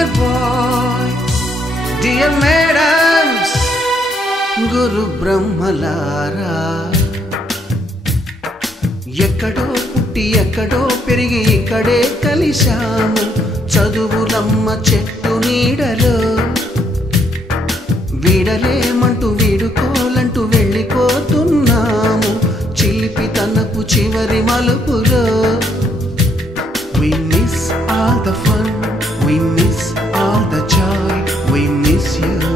Dear bye dear madams గురు బ్రహ్మలారా, ఎక్కడో పుట్టి ఎక్కడో పెరిగి ఇక్కడే కలిశాము చదువులమ్మ చెట్టు నీడలో. వీడలేమంటూ వీడుకోలంటూ వెళ్ళిపోతున్నాము చిలిపి తనపు చివరి మలుపులో. We miss all the fun, we miss all the joy, we miss you.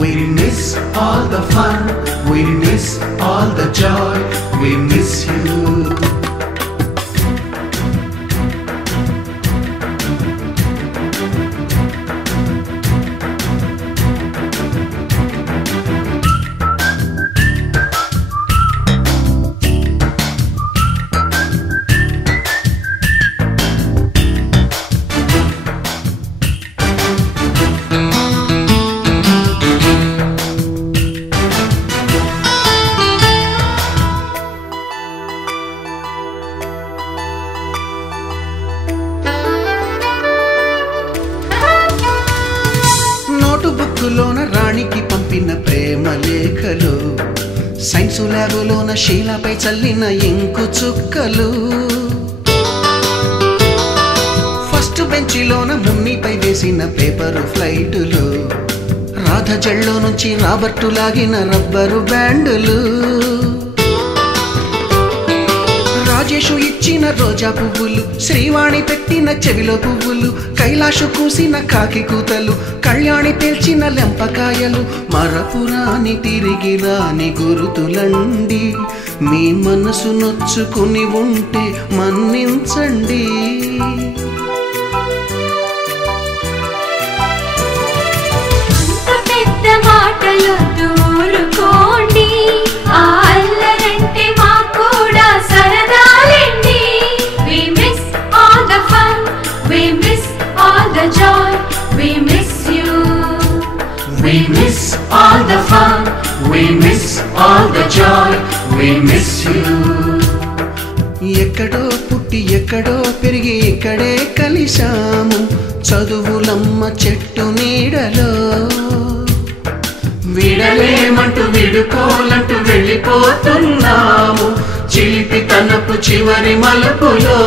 We miss all the fun, we miss all the joy, we miss you. బుక్కులోన రాణికి పంపిన ప్రేమ లేఖలు, సైన్సు ల్యాబులోన శీలపై చల్లిన ఇంకు చుక్కలు, ఫస్ట్ బెంచిలోన మున్నిపై వేసిన పేపరు ఫ్లైటులు, రాధ జల్లో నుంచి రాబర్టు లాగిన rubber బ్యాండులు, Rajesh ఇచ్చిన రోజా పువ్వులు, శ్రీవాణి పెట్టిన చెవిలో పువ్వులు, కైలాషు కూసిన కాకి కూతలు, కళ్యాణి పేల్చిన లెంపకాయలు, మరపురాని తిరిగి రాని గురుతులండి. మీ మనసు నొచ్చుకుని ఉంటే మన్నించండి. పెద్ద మాటలొద్దు ఊరుకోండి, ఆ అల్లరంటే మాకు కూడా సరదాలండి. We miss all the fun, we miss all the joy, we miss you. We miss all the fun, we miss all the joy, we miss you. ఎక్కడో పుట్టి ఎక్కడో పెరిగి ఇక్కడే కలిశాము చదువులమ్మ చెట్టు నీడలో. వీడలేమంటూ వీడుకోలంటూ వెళ్ళిపోతున్నాము చిలిపి తనపు చివరి మలుపులో.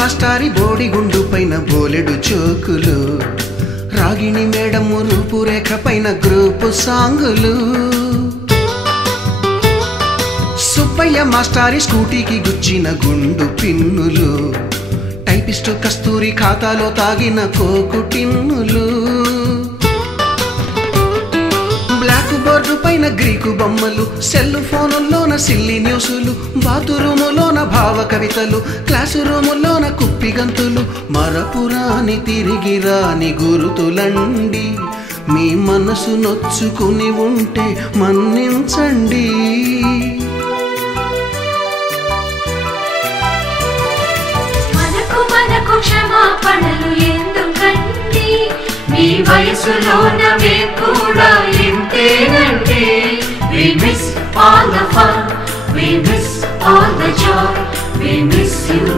మాస్టారి బోడిగుండు పైన బోలెడు చోకులు, రాగిణి మేడము రూపురేఖ పైన గ్రూపు సాంగులు, సుబ్బయ్య మాస్టారి స్కూటీకి గుచ్చిన గుండు పిన్నులు, టైపిస్టు కస్తూరి ఖాతాలో తాగిన కోకు టిన్నులు, బ్లాక్ బోర్డు పైన గ్రీకు బొమ్మలు, సెల్ ఫోనుల్లోన సిల్లి న్యూసులు, బాతురూములోన భావ కవితలు, క్లాసు రూములోన కుప్పి గంతులు, మరపురాని తిరిగి రాని గురుతులండి. మీ మనసు నొచ్చుకుని ఉంటే మన్నించండి. మనకు క్షమాపణలు ఎందుకండి, మీ వయసులోన మేము కూడా ఇంతేనండి. We miss all the fun, we miss all the joy, we miss you.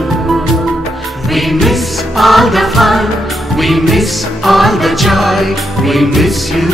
We miss all the fun, we miss all the joy, we miss you.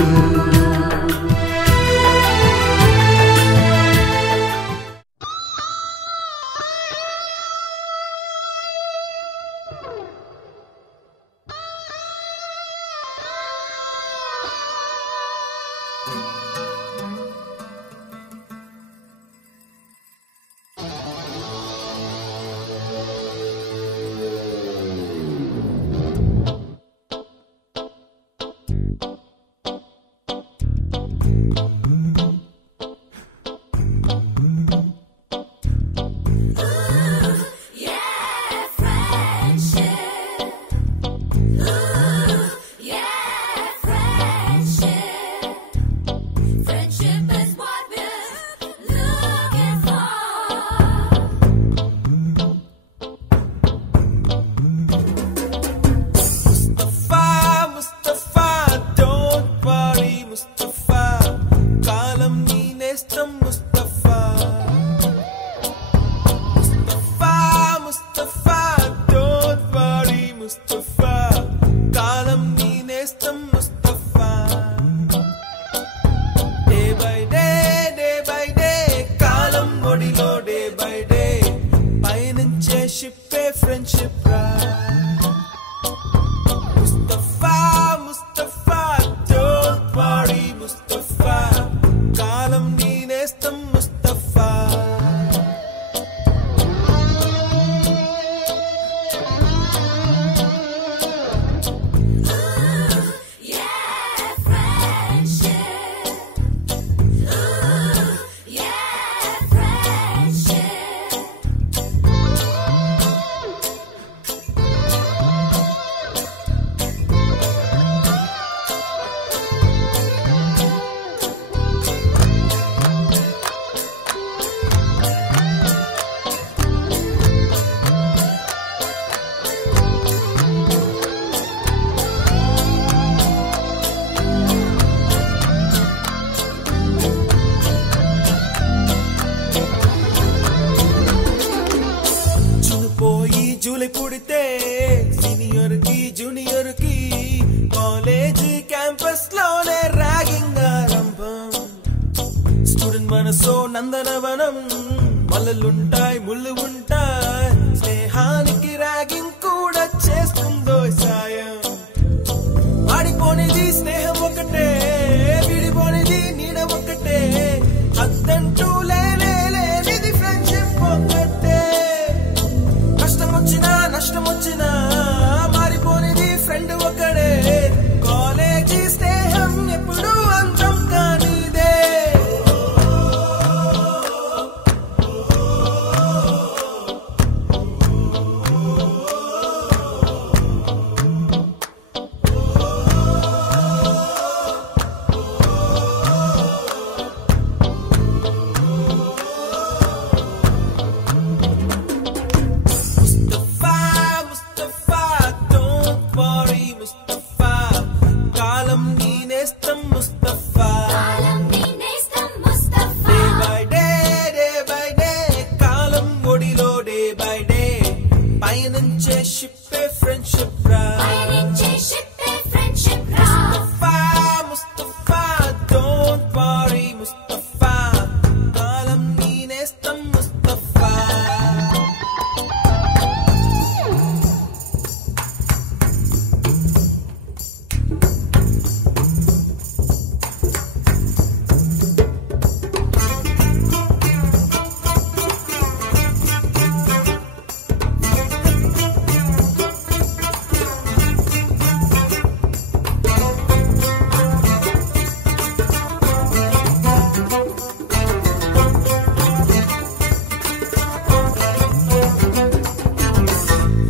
Junior కి కాలేజీ క్యాంపస్ లోనే ర్యాగింగ్ ఆరంభం. స్టూడెంట్ మనసో నందనవనం, మల్లలుంటాయి ముళ్ళు ఉంటాయి, స్నేహానికి ragging కూడా చేస్తుందో సాయం. ఆడిపోనిది స్నేహం ఒకటే, విడిపోనిది నీడ ఒకటే, అద్దంటూ లేనిది ఫ్రెండ్షిప్ ఒకటే. కష్టం వచ్చినా నష్టం వచ్చినా మారిపోనిది ఫ్రెండ్ ఒకడే, కాలేజీ స్నేహం ఎప్పుడు అంతం కానిదే.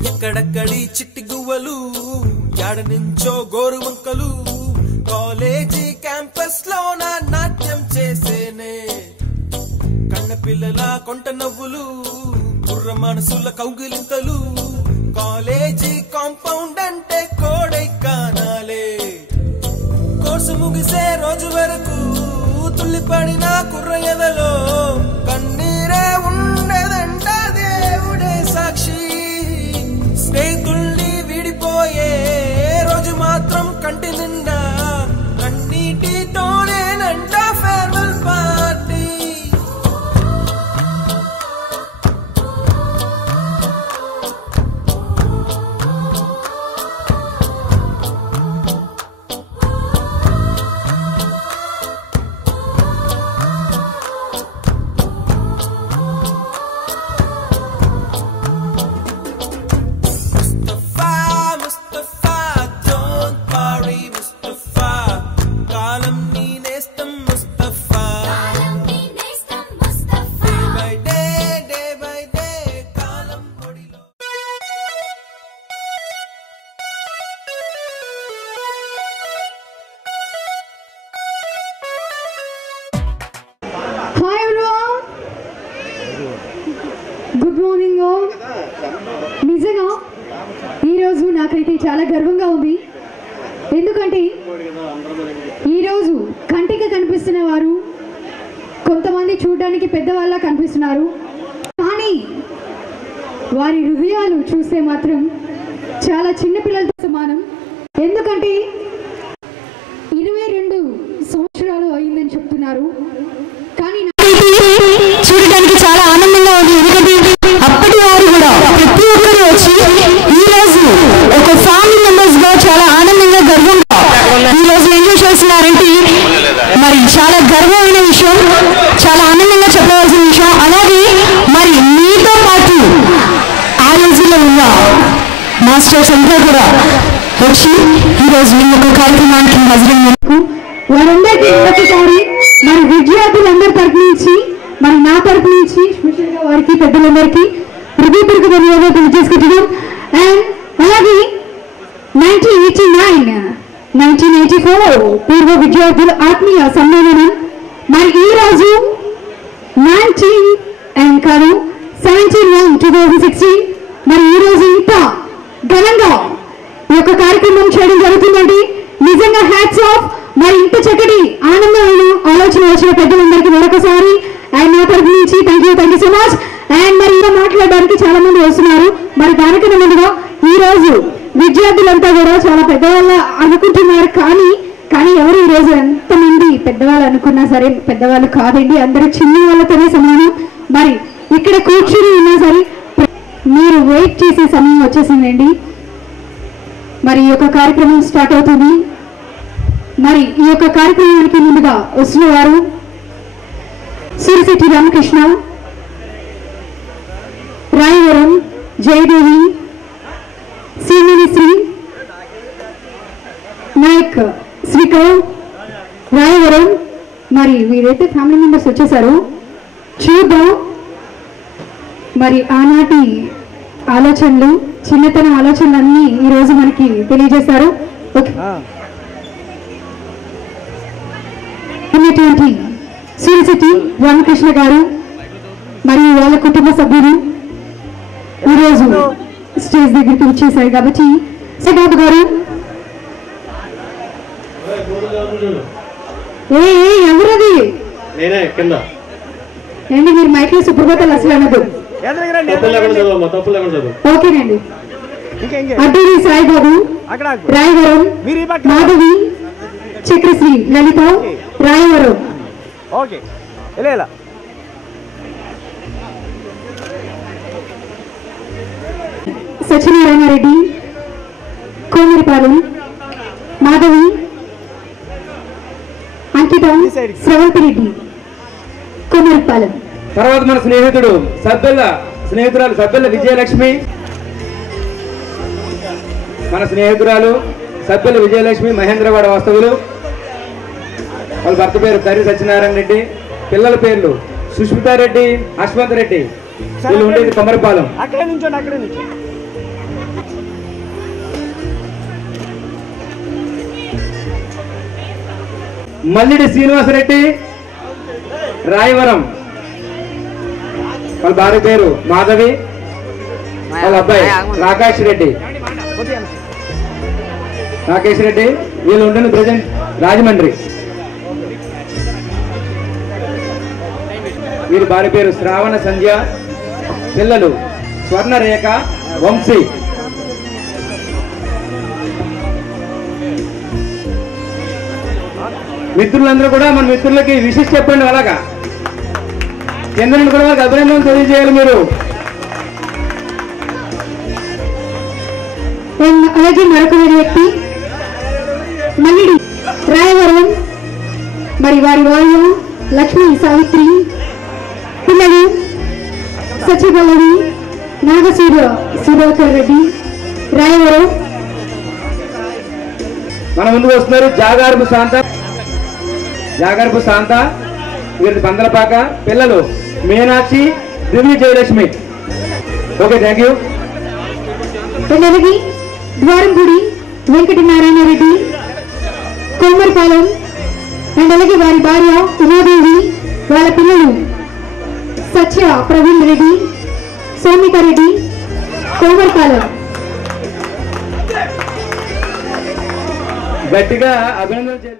ఎక్కడక్కడి చిట్టి గువ్వలు, యాడ నుంచో గోరు వంకలు, కాలేజీ క్యాంపస్ లోన నాట్యం చేసేనే. కన్న పిల్లల కొంట నవ్వులు, కుర్ర మనసుల కౌగిలింతలు, కాలేజీ కాంపౌండ్ అంటే కోడై కానాలే. కోర్సు ముగిసే రోజు వరకు తుల్లిపడిన కుర్ర ఎదలో కన్నీరే ఉండదంట దేవుడే సాక్షి. స్నేహితుల్ని విడిపోయే రోజు మాత్రం కంటి నిండా కన్నీటితోనేనంట ఫేర్వెల్ పార్టీ. Good morning. నిజంగా ఈరోజు నాకైతే చాలా గర్వంగా ఉంది. ఎందుకంటే ఈరోజు కంటికి కనిపిస్తున్న వారు కొంతమంది చూడడానికి పెద్దవాళ్ళ కనిపిస్తున్నారు, కానీ వారి హృదయాలు చూస్తే మాత్రం చాలా చిన్నపిల్లలతో సమానం. ఎందుకంటే 22 సంవత్సరాలు అయిందని చెప్తున్నారు, కానీ చూడడానికి చాలా ఆనందంగా ఉంది. ఎందుకంటే అప్పటి వారు కూడా ప్రతి ఒక్కరు వచ్చి ఈరోజు ఒక ఫ్యామిలీ మెంబర్స్ గా చాలా ఆనందంగా గర్వంగా ఈరోజు ఎంజాయ్ చేస్తున్నారంటే మరి చాలా గర్వమైన విషయం, చాలా ఆనందంగా చెప్పవలసిన విషయం. అలాగే మరి మీతో పాటు ఆ రోజుల్లో ఉన్న మాస్టర్స్ అంతా కూడా వచ్చి ఈరోజు మీ యొక్క కార్యక్రమానికి హాజరైనందుకు వారందరికీ ఒకసారి మరి విద్యార్థులందరి తరపు నుంచి మరి నా తరపు నుంచి స్పెషల్గా వారికి పెద్దలందరికీ హృదయపూర్వక ధన్యవాదాలు తెలియజేసుకుంటున్నాం. అండ్ అలాగే 1984 పూర్వ విద్యార్థుల ఆత్మీయ సమ్మేళనం మరి ఈ రోజు 17/1/2016 మరి ఈ రోజు ఇంత ఘనంగా ఈ యొక్క కార్యక్రమం చేయడం జరుగుతుందండి. నిజంగా హ్యాట్స్ ఆఫ్. మరి ఇంత చక్కటి ఆనందమైన ఆలోచన వచ్చిన పెద్దలందరికీ మరొకసారి అండ్ నా తరఫు నుంచి thank you so much. And మరి ఇంకా మాట్లాడడానికి చాలా మంది వస్తున్నారు. మరి దానికన్నా ముందుగా ఈ రోజు విద్యార్థులంతా కూడా చాలా పెద్దవాళ్ళ అనుకుంటున్నారు, కానీ ఎవరు ఈరోజు ఎంతమంది పెద్దవాళ్ళు అనుకున్నా సరే పెద్దవాళ్ళు కాదండి, అందరూ చిన్న వాళ్ళతోనే సమానం. మరి ఇక్కడ కూర్చుని ఉన్నా సరే మీరు వెయిట్ చేసే సమయం వచ్చేసిందండి. మరి ఈ యొక్క కార్యక్రమం స్టార్ట్ అవుతుంది. మరి ఈ యొక్క కార్యక్రమానికి ముందుగా వస్తున్న వారు సూరిశెట్టి రామకృష్ణ, రాయవరం జయదేవి, శ్రీ నాయక్ శ్రీకర్, రాయవరం. మరి వీరైతే ఫ్యామిలీ మెంబర్స్ వచ్చేసారు. చూద్దాం మరి ఆనాటి ఆలోచనలు, చిన్నతన ఆలోచనలన్నీ ఈరోజు మనకి తెలియజేశారు. ఉన్నటువంటి సూరిశెట్టి రామకృష్ణ గారు మరియు వాళ్ళ కుటుంబ సభ్యులు ఈరోజు స్టేజ్ దగ్గరికి వచ్చేసారు కాబట్టి సబాబు గారు ఎవరది ఏంటి మీరు మైక్ లో సుప్రభాతాలు అసలు అనదు. ఓకేనండి. అడ్డూరి సాయిబాబు, రాయవరం మాధవి, చక్రశ్రీ లలిత, రాయవరం. సత్యనారాయణ రెడ్డి, కోమరిపాలెం, మాధవి, అంకిత, శ్రవంతి రెడ్డి, కోమరిపాలెం. తర్వాత మన స్నేహితురాలు సబ్బెల్ల విజయలక్ష్మి, మన స్నేహితురాలు సబ్బెల్ల విజయలక్ష్మి, మహేంద్రవాడ వాస్తవులు. వాళ్ళ భర్త పేరు కర్రి సత్యనారాయణ రెడ్డి, పిల్లల పేర్లు సుష్మితారెడ్డి, అశ్వంత్ రెడ్డి. వీళ్ళు ఉండేది కొమరపాలెం. మల్లిడి శ్రీనివాసరెడ్డి, రాయవరం. వాళ్ళ భార్య పేరు మాధవి, వాళ్ళ అబ్బాయి రాకేష్ రెడ్డి. వీళ్ళు ఉంటుంది ప్రజెంట్ రాజమండ్రి. వీరి భార్య పేరు శ్రావణ సంధ్య, పిల్లలు స్వర్ణరేఖ, వంశీ. మిత్రులందరూ కూడా మన మిత్రులకి విషెస్ చెప్పండి. అలాగా కింద నుండి కూడా వాళ్ళకి అభినందనలు తెలియజేయాలి మీరు. అలాగే మరొక వ్యక్తి మల్లిడి, రాయవరం. మరి వారి వాళ్ళు లక్ష్మీ సావిత్రి, పిల్లలు సచివల్లవి, సుధాకర్ రెడ్డి, రాయవరం. మన ముందుకు వస్తున్నారు జాగారపు శాంత, వీరి పందలపాక. పిల్లలు Meenakshi, Divya Jayalakshmi. Okay, thank you. పిల్లలకి ద్వారంగుడి వెంకటనారాయణ రెడ్డి, కోమరిపాలెం. అండ్ అలాగే వారి భార్య ఉమాదేవి, వాళ్ళ పిల్లలు సత్య ప్రవీణ్ రెడ్డి, సౌమిత రెడ్డి, కోమరిపాలెం. గట్టిగా అభినందనలు.